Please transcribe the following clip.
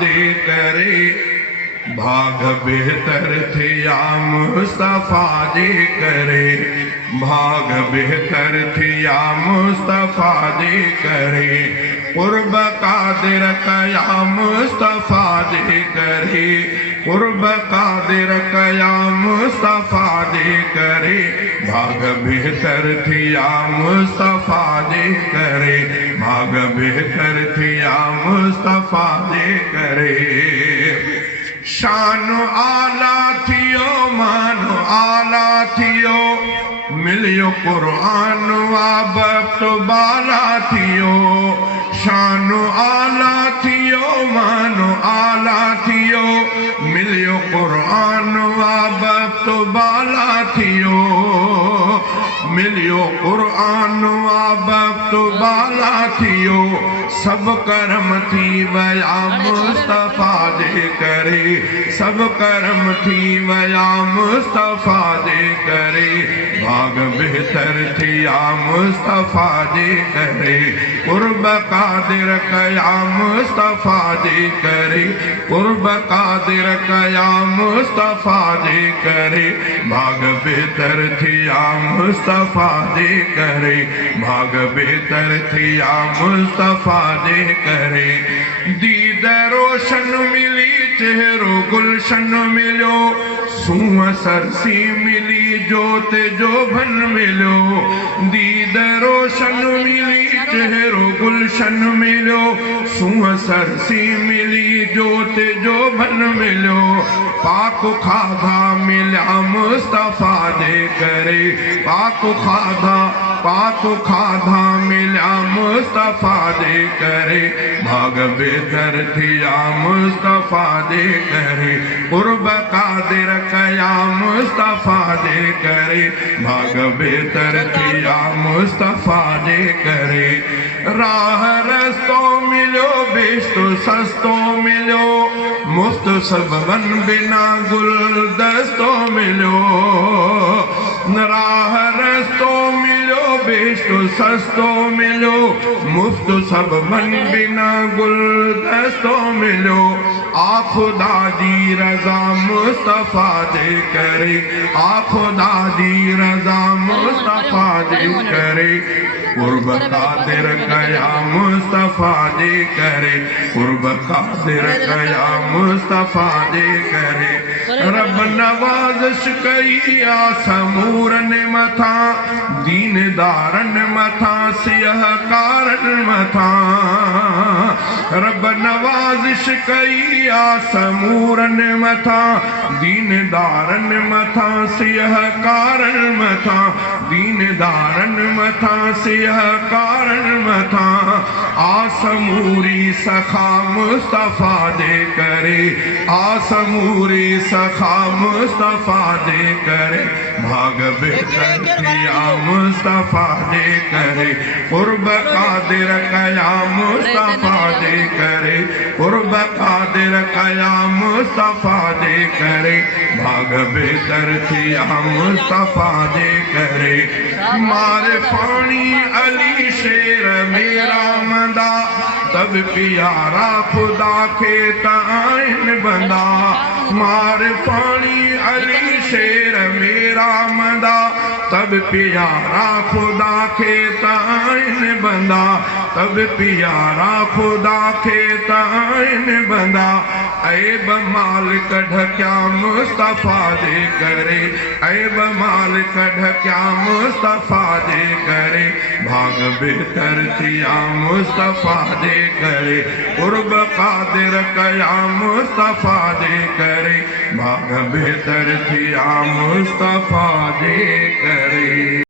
दे करे, भाग बेहतर थे या मुस्तफा दे करे, भाग बेहतर थे या मुस्तफा दे करे, कुर्ब कादिर कया मुस्तफा दे करे, कुर्ब कादिर कया मुस्तफा दे करे, भाग बेहतर थे या मुस्तफा दे करे, भाग बेहतर थे या मुस्तफा दे करे। शानो आला थियो मानो आला थियो, मिलियो कुरान वाबत बाला थियो, शानो आला थियो मानो आला थियो, मिलियो कुरान वाबत बाला थियो, मिलियो कुरान वाबत बाला थियो, सब कर्म थी वया मुस्तफा दे करे, सब कर्म थी वया मुस्तफा दे करे, भाग बेहतर थी या मुस्तफा दे करे, कुर्ब कादिर कया मुस्तफा दे करे, कुर्ब कादिर कया मुस्तफा दे करे, भाग बेहतर थी या मुस्तफा दे करे, भाग बेहतर थी या मुस्तफा दे करे। दीद रोशन मिली चेहरो गुलशन मिलो, सूह सरसी मिली जोत जोभन मिलो, दीद रोशन मिली चेहरो गुलशन मिलो, सूह सरसी मिली जोत जोभन मिलो, पाक खाधा मिला मुस्तफा दे करे, पाक खाधा मिला मुस्तफा दे करे, भाग बेहतर थी या मुस्तफा दे करे, कुर्ब कादिर कया मुस्तफा दे करे, भाग बेहतर थी या मुस्तफा दे करे। राह रस्तो मिलो बेस्तो सस्तो मिलो, मुफ्त सबबन बिना गुलदस्तो मिलो, राह रस्तो मिलो बेस्तो सस्तो मिलो, मुफ्त सबबन बिना गुलदस्तो मिलो, आ खुदा दी रजा मुस्तफा दे करे, आ खुदा दी रजा मुस्तफा दे करे, कुर्ब कादिर कया मुस्तफा दे करे, कुर्ब कादिर कया मुस्तफा दे करे। रब नवाज़िश कई आसमूरन मथा, दीनदारन मथा सिहकारन मथा, रब नवाज़िश कई आसमूरन मथा, दीनदारन मथा सिहकारन मथा, दीनदारन मथा सिहकारन मथा, आसमूरी सखा मुस्तफा दे करे, आसमूरी सखा मुस्तफा दे करे, भाग बेहतर किया मुस्तफा दे करे, कुर्ब कादिर कया मुस्तफा दे करे, कुर्ब कादिर कया मुस्तफा दे करे, भाग बेहतर किया मुस्तफा दे करे। मारे पानी अली शेर मेरा मदा, तब प्यारा खुदा के ताइन बंदा, मार पानी अली शेर मेरा मदा, तब प्यारा खुदा के ताइन बंदा, तब प्यारा खुदा के ताइन बंदा, ऐब माल कढ़ क्या मुस्तफा दे करे, ऐब माल कढ़ क्या मुस्तफा दे करे, भाग बेहतर थिया मुस्तफा दे करे, कुर्ब कादिर कया मुस्तफा दे करे, भाग बेहतर थिया मुस्तफा दे करे।